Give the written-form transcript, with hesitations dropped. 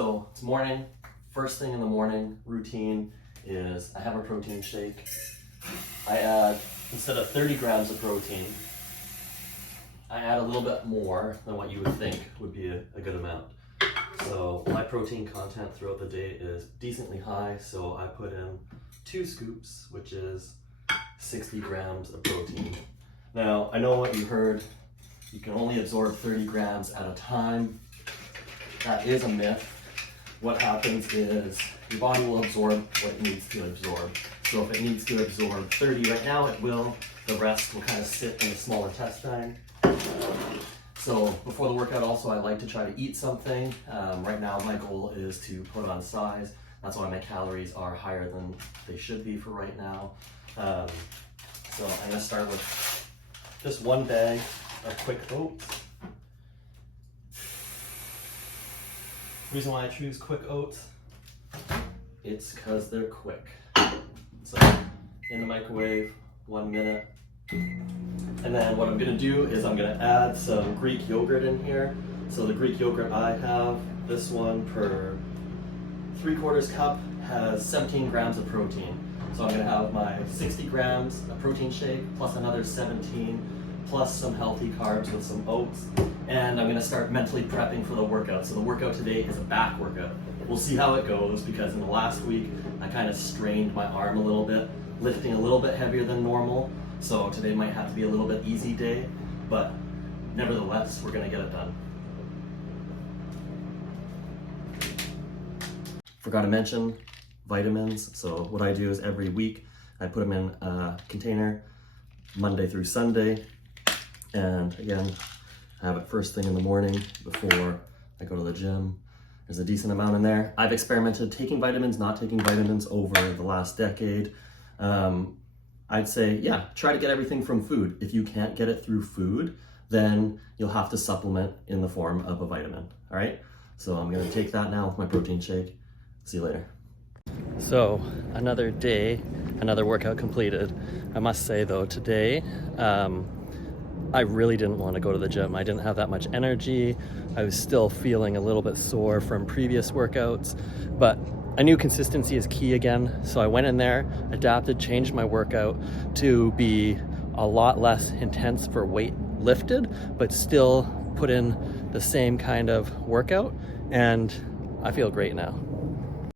So it's morning, first thing in the morning routine is I have a protein shake. I add, instead of 30 grams of protein, I add a little bit more than what you would think would be a good amount. So my protein content throughout the day is decently high, so I put in 2 scoops, which is 60 grams of protein. Now, I know what you heard, you can only absorb 30 grams at a time. That is a myth. What happens is your body will absorb what it needs to absorb. So if it needs to absorb 30 right now, it will. The rest will kind of sit in the small intestine. So before the workout also, I like to try to eat something. Right now my goal is to put on size. That's why my calories are higher than they should be for right now. So I'm gonna start with just 1 bag of quick oats. Reason why I choose quick oats, it's because they're quick. So in the microwave, 1 minute. And then what I'm gonna do is I'm gonna add some Greek yogurt in here. So the Greek yogurt I have, this one per 3/4 cup has 17 grams of protein. So I'm gonna have my 60 grams of protein shake plus another 17 plus some healthy carbs with some oats. And I'm gonna start mentally prepping for the workout. So the workout today is a back workout. We'll see how it goes because in the last week, I kind of strained my arm a little bit, lifting a little bit heavier than normal. So today might have to be a little bit easy day, but nevertheless, we're gonna get it done. Forgot to mention vitamins. So what I do is every week, I put them in a container, Monday through Sunday. And again, I have it first thing in the morning before I go to the gym. There's a decent amount in there. I've experimented taking vitamins, not taking vitamins over the last decade. I'd say, yeah, try to get everything from food. If you can't get it through food, then you'll have to supplement in the form of a vitamin, all right? So I'm gonna take that now with my protein shake. See you later. So another day, another workout completed. I must say though, today, I really didn't want to go to the gym. I didn't have that much energy. I was still feeling a little bit sore from previous workouts, but I knew consistency is key again. So I went in there, adapted, changed my workout to be a lot less intense for weight lifted, but still put in the same kind of workout. And I feel great now.